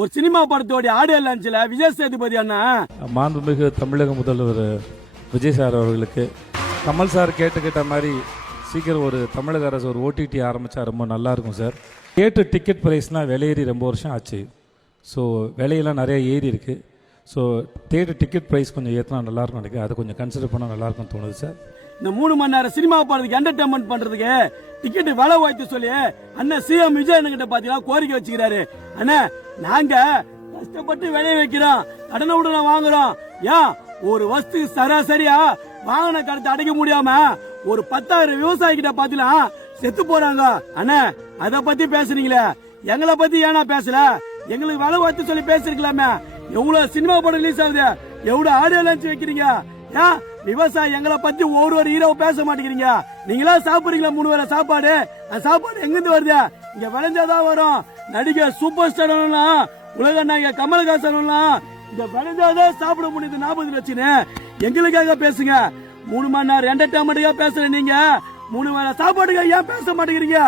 ஒரு சினிமா படத்தோடைய ஆடியோ லான்ச்ல விஜய் சேதுபதி அண்ணா மாண்புமிகு தமிழக முதல்வர் விஜய் சார் அவர்களுக்கு கமல் சார் கேட்ட மாதிரி சீக்கிரம் ஒரு தமிழக அரசு ஒரு ஓடிடி ஆரம்பித்தா ரொம்ப நல்லாயிருக்கும் சார். டிக்கெட் ப்ரைஸ்னால் விலையேறி ரொம்ப வருஷம் ஆச்சு. ஸோ விலையெல்லாம் நிறையா ஏறி இருக்குது. ஸோ டிக்கெட் ப்ரைஸ் கொஞ்சம் ஏற்றினா நல்லாயிருக்கும் நினைக்கிறேன். அதை கொஞ்சம் கன்சிடர் பண்ணால் நல்லாயிருக்கும்னு தோணுது சார். இந்த 3 மணி நேரம் சினிமா போறதுக்கு என்டர்டைன்மெண்ட் பண்றதுக்கு டிக்கெட் விலை உயர்த்தி சொல்லி அண்ணன் சிஎம் விஜய் கிட்ட பாத்தீங்கன்னா கோரிக்கை வச்சுக்கிறாரு. அண்ணா நாங்க கஷ்டப்பட்டு விளைய வைக்கிறோம், கடனை உடனே வாங்குறோம். ஏன் ஒரு வஸ்துக்கு சராசரியா வாங்கின கடத்தை அடைக்க முடியாம ஒரு 10,000 விவசாயி கிட்ட பாத்தீங்கன்னா செத்து போறாங்க. அண்ணா அத பத்தி பேசுறீங்களே, எங்களை பத்தி ஏன்னா பேசல? எங்களுக்கு விலை உயர்த்தி சொல்லி பேசிருக்கலாமே. எவ்வளவு சினிமா படம் ரிலீஸ் ஆகுது, எவ்வளவு ஆடியோ லான்ச் வைக்கிறீங்க. ஏன் விவசாயி எங்களை பத்தி ஒரு ஹீரோ பேச மாட்டேங்கிறீங்க? நீங்களா சாப்பிடுறீங்களா 3 வேளை சாப்பாடு? அந்த சாப்பாடு எங்கிருந்து வருது? இங்க விளைஞ்சாதான் வரும். நடிகர் சூப்பர் ஸ்டார் உலக நாயகர் கமலஹாசன் இங்க விளைஞ்சாதான் சாப்பிட முடியுது. 40 லட்சம் எங்களுக்காக பேசுங்க. 3 மணி நேரம் என்டர்டைன்மெண்ட்டுக்காக பேசுற நீங்க 3 வேளை சாப்பாடுக்காக ஏன் பேச மாட்டேங்கிறீங்க?